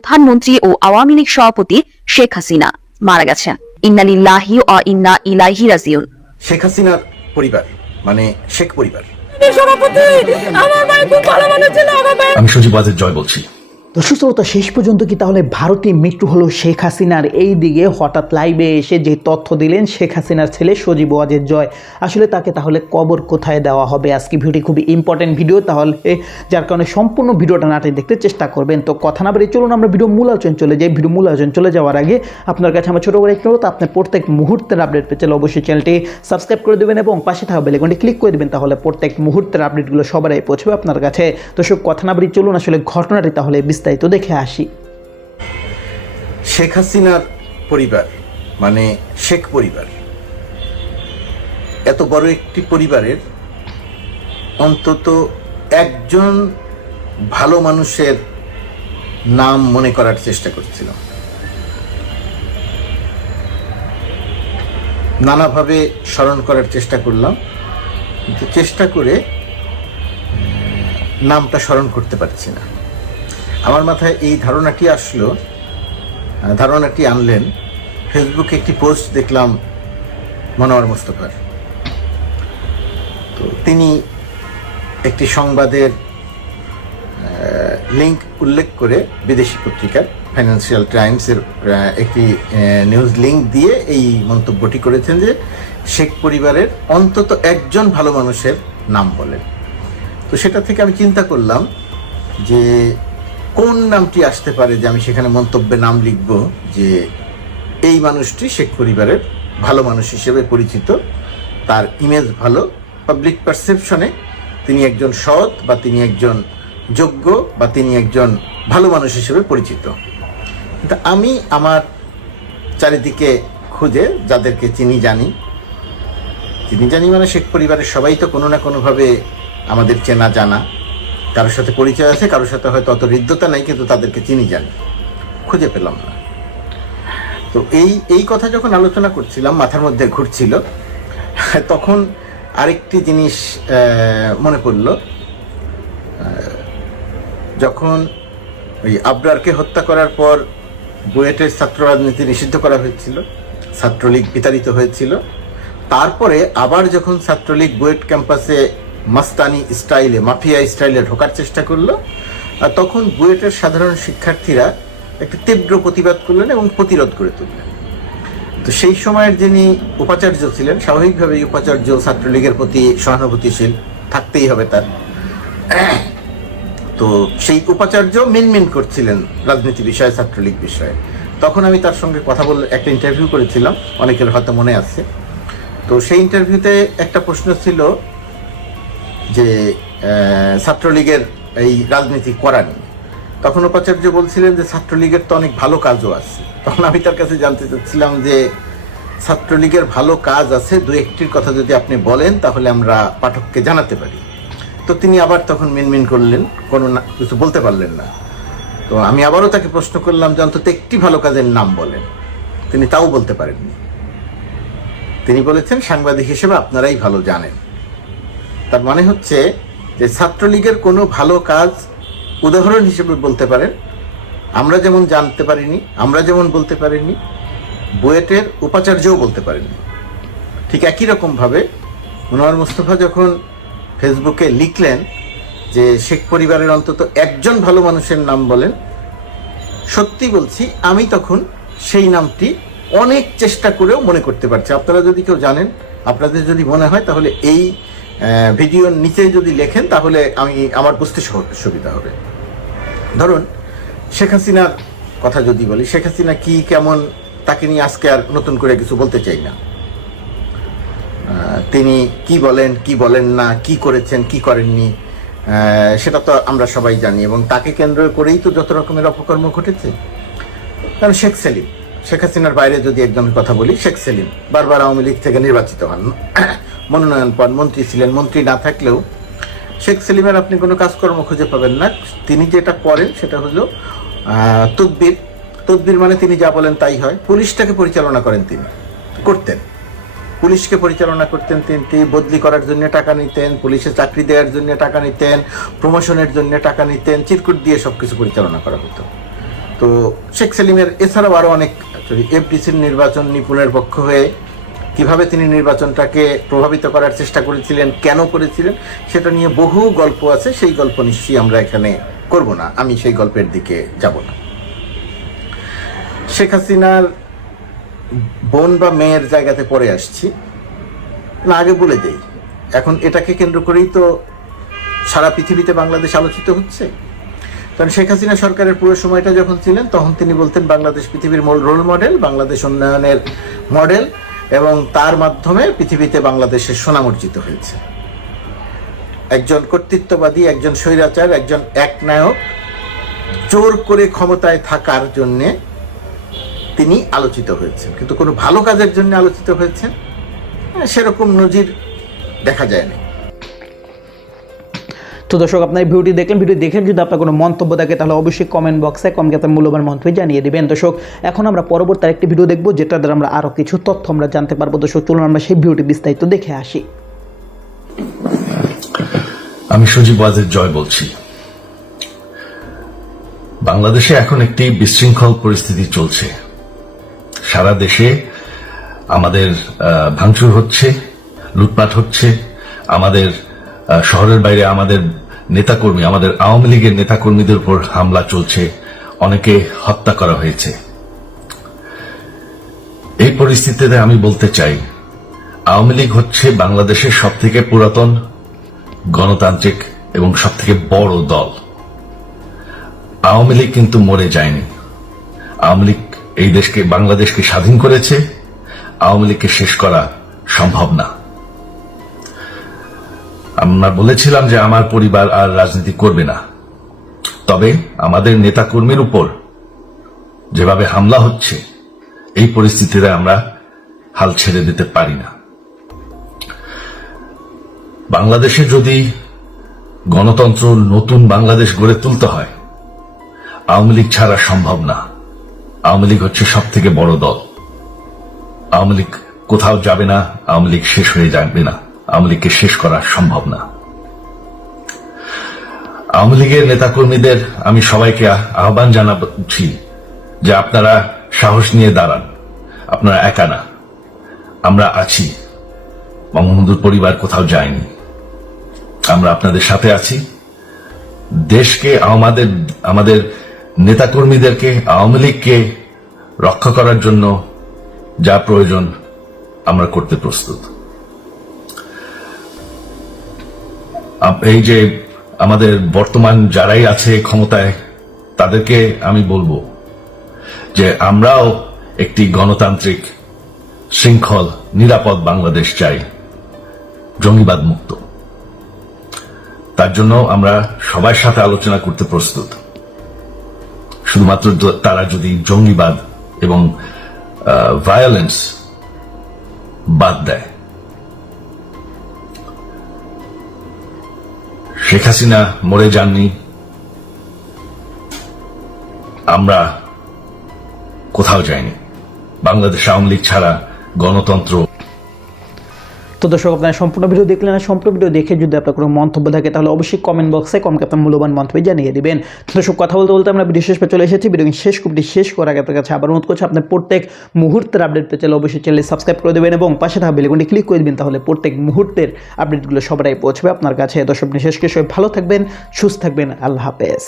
প্রধানমন্ত্রী ও আওয়ামী লীগ সভাপতি শেখ হাসিনা মারা গেছেন। ইন্নালিল্লাহি ও ইন্না ইলাইহি রাজিউন। শেখ হাসিনার পরিবার মানে শেখ পরিবার। সভাপতি আমার ভাই খুব ভালো মানুষ ছিল আমার ভাই আমি সজীব আজের জয় বলছি। দর্শক শ্রোতা শেষ পর্যন্ত কি তাহলে ভারতীয় মৃত্যু হলো শেখ হাসিনার? এই দিকে হঠাৎ লাইভে এসে যে তথ্য দিলেন শেখ হাসিনার ছেলে সজীব ওয়াজের জয়। আসলে তাকে তাহলে কবর কোথায় দেওয়া হবে? আজকে ভিডিওটি খুবই ইম্পর্টেন্ট ভিডিও তাহলে যার কারণে সম্পূর্ণ ভিডিওটা নাটে দেখতে চেষ্টা করবেন। তো কথা না বেরিয়ে চলুন আমরা ভিডিও মূল আলোচনা চলে যাই। ভিডিও মূল আলোচনা চলে যাওয়ার আগে আপনার কাছে আমার ছোটো করে একটু অনুরোধ, আপনার প্রত্যেক মুহূর্তের আপডেট পেতে চাইলে অবশ্যই চ্যানেলটি সাবস্ক্রাইব করে দেবেন এবং পাশে থাকা বেলেকনটি ক্লিক করে দেবেন তাহলে প্রত্যেক মুহূর্তের আপডেটগুলো সবারই পৌঁছবে আপনার কাছে। তো সব কথা না বেরিয়ে চলুন আসলে ঘটনাটি তাহলে বিস্তারিত দেখে আসি। শেখ হাসিনার পরিবার মানে শেখ পরিবার, এত বড় একটি পরিবারের অন্তত একজন ভালো মানুষের নাম মনে করার চেষ্টা করছিল নানাভাবে স্মরণ করার চেষ্টা করলাম, কিন্তু চেষ্টা করে নামটা স্মরণ করতে পারছি না। আমার মাথায় এই ধারণাটি আসলো ধারণাটি আনলেন। ফেসবুকে একটি পোস্ট দেখলাম মনোয়ার মুস্তফার। তো তিনি একটি সংবাদের লিঙ্ক উল্লেখ করে বিদেশি পত্রিকার ফাইন্যান্সিয়াল টাইমসের একটি নিউজ লিঙ্ক দিয়ে এই মন্তব্যটি করেছেন যে শেখ পরিবারের অন্তত একজন ভালো মানুষের নাম বলেন। তো সেটা থেকে আমি চিন্তা করলাম যে কোন নামটি আসতে পারে যে আমি সেখানে মন্তব্যে নাম লিখব যে এই মানুষটি শেখ পরিবারের ভালো মানুষ হিসেবে পরিচিত, তার ইমেজ ভালো পাবলিক পারসেপশনে তিনি একজন সৎ বা তিনি একজন যোগ্য বা তিনি একজন ভালো মানুষ হিসেবে পরিচিত। কিন্তু আমি আমার চারিদিকে খুঁজে যাদেরকে চিনি জানি চিনি জানি মানে শেখ পরিবারের সবাই তো কোনো না কোনোভাবে আমাদের চেনা জানা। কারোর সাথে পরিচয় আছে, কারোর সাথে হয়তো অত হৃদ্যতা নাই, কিন্তু তাদেরকে চিনি জানি। খুঁজে পেলাম না। তো এই এই কথা যখন আলোচনা করছিলাম, মাথার মধ্যে ঘুরছিল, তখন আরেকটি জিনিস মনে পড়ল। যখন ওই আবরারকে হত্যা করার পর বুয়েটের ছাত্র রাজনীতি নিষিদ্ধ করা হয়েছিল, ছাত্রলীগ বিতাড়িত হয়েছিল, তারপরে আবার যখন ছাত্রলীগ বুয়েট ক্যাম্পাসে মাস্তানি স্টাইলে, মাফিয়া স্টাইলে ঢোকার চেষ্টা করল। আর তখন বুয়েটের সাধারণ শিক্ষার্থীরা একটি তীব্র প্রতিবাদ করলেন এবং প্রতিরোধ করে তুললেন। তো সেই সময়ের যিনি উপাচার্য ছিলেন, স্বাভাবিকভাবেই উপাচার্য ছাত্রলীগের প্রতি সহানুভূতিশীল, থাকতেই হবে তার। তো সেই উপাচার্য মিনমিন করছিলেন রাজনীতি বিষয়ে, ছাত্রলীগ বিষয়ে। তখন আমি তার সঙ্গে কথা বলে, একটা ইন্টারভিউ করেছিলাম, অনেকের হয়তো মনে আছে। তো সেই ইন্টারভিউতে একটা প্রশ্ন ছিল যে ছাত্রলীগের এই রাজনীতি করা নিয়ে। তখন উপাচার্য বলছিলেন যে, ছাত্রলীগের তো অনেক ভালো কাজও আছে। তখন আমি তার কাছে জানতে চাচ্ছিলাম যে, ছাত্রলীগের ভালো কাজ আছে, দু একটির কথা যদি আপনি বলেন, তাহলে আমরা পাঠককে জানাতে পারি। তো তিনি আবার তখন মিনমিন করলেন, কোনো না, কিছু বলতে পারলেন না। তো আমি আবারও তাকে প্রশ্ন করলাম যে, অন্তত একটি ভালো কাজের নাম বলেন। তিনি তাও বলতে পারেননি। তিনি বলেছেন, সাংবাদিক হিসেবে আপনারাই ভালো জানেন। তার মানে হচ্ছে যে ছাত্রলীগের কোনো ভালো কাজ উদাহরণ হিসেবে বলতে পারেন। আমরা যেমন জানতে পারিনি, আমরা যেমন বলতে পারিনি, বুয়েটের উপাচার্যও বলতে পারেননি ঠিক একই রকমভাবে মনোয়ার মুস্তফা যখন ফেসবুকে লিখলেন যে শেখ পরিবারের অন্তত একজন ভালো মানুষের নাম বলেন, সত্যি বলছি, আমি তখন সেই নামটি অনেক চেষ্টা করেও মনে করতে পারছি। আপনারা যদি কেউ জানেন, আপনাদের যদি মনে হয়, তাহলে এই ভিডিওর নিচে যদি লেখেন, তাহলে আমি আমার বুঝতে সুবিধা হবে। ধরুন, শেখ হাসিনার কথা যদি বলি, শেখ হাসিনা কি, কেমন, তাকে নিয়ে আজকে আর নতুন করে কিছু বলতে চাই না। তিনি কি বলেন কি বলেন না, কি করেছেন, কি করেননি সেটা তো আমরা সবাই জানি, এবং তাকে কেন্দ্র করেই তো যত রকমের অপকর্ম ঘটেছে। কারণ শেখ সেলিম, শেখ হাসিনার বাইরে যদি একজনের কথা বলি, শেখ সেলিম বারবার আওয়ামী লীগ থেকে নির্বাচিত হন। মনোনয়ন পান, মন্ত্রী ছিলেন, মন্ত্রী না থাকলেও শেখ সেলিমের আপনি কোনো কাজকর্ম খুঁজে পাবেন না। তিনি যেটা করেন সেটা হলো তদবির। তদবির মানে তিনি যা বলেন তাই হয়। পুলিশটাকে পরিচালনা করেন তিনি, করতেন। পুলিশকে পরিচালনা করতেন তিনি তিনি বদলি করার জন্য টাকা নিতেন, পুলিশে চাকরি দেওয়ার জন্য টাকা নিতেন প্রমোশনের জন্য টাকা নিতেন, চিরকুট দিয়ে সব কিছু পরিচালনা করা হতো। তো শেখ সেলিমের, এছাড়াও আরও অনেক এফডিসির নির্বাচন নিপুণের পক্ষ হয়ে কীভাবে তিনি নির্বাচনটাকে প্রভাবিত করার চেষ্টা করেছিলেন, কেন করেছিলেন, সেটা নিয়ে বহু গল্প আছে। সেই গল্প নিশ্চয়ই আমরা এখানে করব না। আমি সেই গল্পের দিকে যাব না। শেখ হাসিনার বোন বা মেয়ের জায়গাতে পরে আসছি। না, আগে বলে দেই, এখন এটাকে কেন্দ্র করেই তো সারা পৃথিবীতে বাংলাদেশ আলোচিত হচ্ছে। কারণ শেখ হাসিনা সরকারের পুরো সময়টা যখন ছিলেন, তখন তিনি বলতেন, বাংলাদেশ পৃথিবীর মূল রোল মডেল বাংলাদেশ উন্নয়নের মডেল এবং তার মাধ্যমে পৃথিবীতে বাংলাদেশের সুনাম অর্জিত হয়েছে। একজন কর্তৃত্ববাদী একজন স্বৈরাচার একজন একনায়ক জোর করে ক্ষমতায় থাকার জন্যে তিনি আলোচিত হয়েছেন। কিন্তু কোনো ভালো কাজের জন্য আলোচিত হয়েছেন? হ্যাঁ, সেরকম নজির দেখা যায়নি। তো দর্শক, আপনার ভিডিওটি দেখলেন ভিডিও দেখেন যদি আপনার কোনো মন্তব্য থাকে, তাহলে অবশ্যই কমেন্ট বক্সে কমকে আপনার মূল্যবান মন্তব্য জানিয়ে দেবেন। দর্শক, এখন আমরা পরবর্তী আরেকটি ভিডিও দেখব যেটা দ্বারা আমরা আরও কিছু তথ্য আমরা জানতে পারব। দর্শক, চলুন আমরা সেই ভিডিওটি বিস্তারিত দেখে আসি। আমি সজীব ওয়াজের জয় বলছি। বাংলাদেশে এখন একটি বিশৃঙ্খল পরিস্থিতি চলছে। সারা দেশে আমাদের ভাঙচুর হচ্ছে, লুটপাট হচ্ছে, আমাদের শহরের বাইরে আমাদের নেতাকর্মী, আমাদের আওয়ামী লীগের নেতাকর্মীদের উপর হামলা চলছে, অনেকে হত্যা করা হয়েছে। এই পরিস্থিতিতে আমি বলতে চাই, আওয়ামী লীগ হচ্ছে বাংলাদেশের সব থেকে পুরাতন গণতান্ত্রিক এবং সব থেকে বড় দল। আওয়ামী লীগ কিন্তু মরে যায়নি। আওয়ামী লীগ এই দেশকে, বাংলাদেশকে স্বাধীন করেছে। আওয়ামী লীগকে শেষ করা সম্ভব না। আমরা বলেছিলাম যে আমার পরিবার আর রাজনীতি করবে না। তবে আমাদের নেতাকর্মীর উপর যেভাবে হামলা হচ্ছে, এই পরিস্থিতিতে আমরা হাল ছেড়ে দিতে পারি না। বাংলাদেশে যদি গণতন্ত্র নতুন বাংলাদেশ গড়ে তুলতে হয়, আওয়ামী লীগ ছাড়া সম্ভব না। আওয়ামী লীগ হচ্ছে সব থেকে বড় দল। আওয়ামী লীগ কোথাও যাবে না, আওয়ামী লীগ শেষ হয়ে যাবে না। আওয়ামী শেষ করা সম্ভব না। আওয়ামী লীগের নেতাকর্মীদের আমি সবাইকে আহ্বান জানাচ্ছি যে আপনারা সাহস নিয়ে দাঁড়ান। আপনারা একা না। আমরা আছি। বঙ্গবন্ধুর পরিবার কোথাও যায়নি। আমরা আপনাদের সাথে আছি। দেশকে, আমাদের আমাদের নেতাকর্মীদেরকে, আওয়ামী লীগকে রক্ষা করার জন্য যা প্রয়োজন আমরা করতে প্রস্তুত। এই যে আমাদের বর্তমান যারাই আছে ক্ষমতায়, তাদেরকে আমি বলব যে আমরাও একটি গণতান্ত্রিক শৃঙ্খল, নিরাপদ বাংলাদেশ চাই, জঙ্গিবাদ মুক্ত। তার জন্য আমরা সবার সাথে আলোচনা করতে প্রস্তুত। শুধুমাত্র তারা যদি জঙ্গিবাদ এবং ভায়োলেন্স বাদ দেয় শেখ হাসিনা মরে যাননি। আমরা কোথাও যাইনি। বাংলাদেশ আওয়ামী লীগ ছাড়া গণতন্ত্র তো দর্শক, আপনারা সম্পূর্ণ ভিডিও দেখলেন আর সম্পূর্ণ ভিডিও দেখে যদি আপনার কোনো মন্তব্য থাকে, তাহলে অবশ্যই কমেন্ট বক্সে কমকে আপনার মূল্যবান মন্তব্য জানিয়ে দিবেন। তো দর্শক, কথা বলতে বলতে আমরা ভিডিও শেষ পে চলে এসেছি। ভিডিও শেষ কুপটি শেষ করার আগে আপনার কাছে আবার অনুরোধ করছি, আপনার প্রত্যেক মুহূর্তের আপডেট পেতে চাইলে অবশ্যই চ্যানেল সাবস্ক্রাইব করে দেবেন এবং পাশে থাকা বেলগুলি ক্লিক করে দেবেন, তাহলে প্রত্যেক মুহূর্তের আপডেটগুলো সবাই পৌঁছবে আপনার কাছে। দর্শক বিশেষ করে সবাই ভালো থাকবেন, সুস্থ থাকবেন, আল্লাহ হাফেজ।